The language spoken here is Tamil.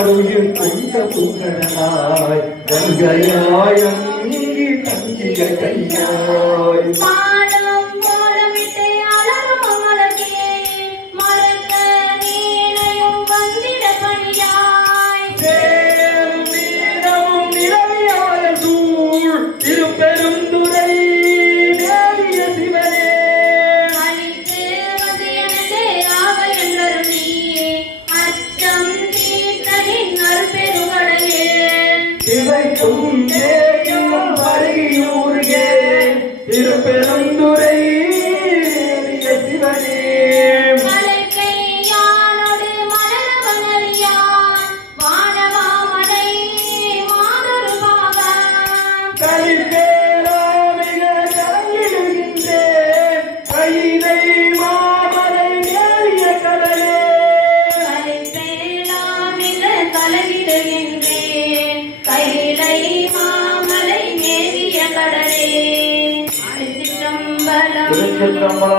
அருளில் கொண்ட குந்தனாய் கங்கையாய் அங்கி தங்கிய கையாய். பெருந்துரை இவைக்கும் கேட்கும் வரியூர்கே திருப்பெருந்துரை சிவனே. தலையிடுகின்றேன் జగదంబలం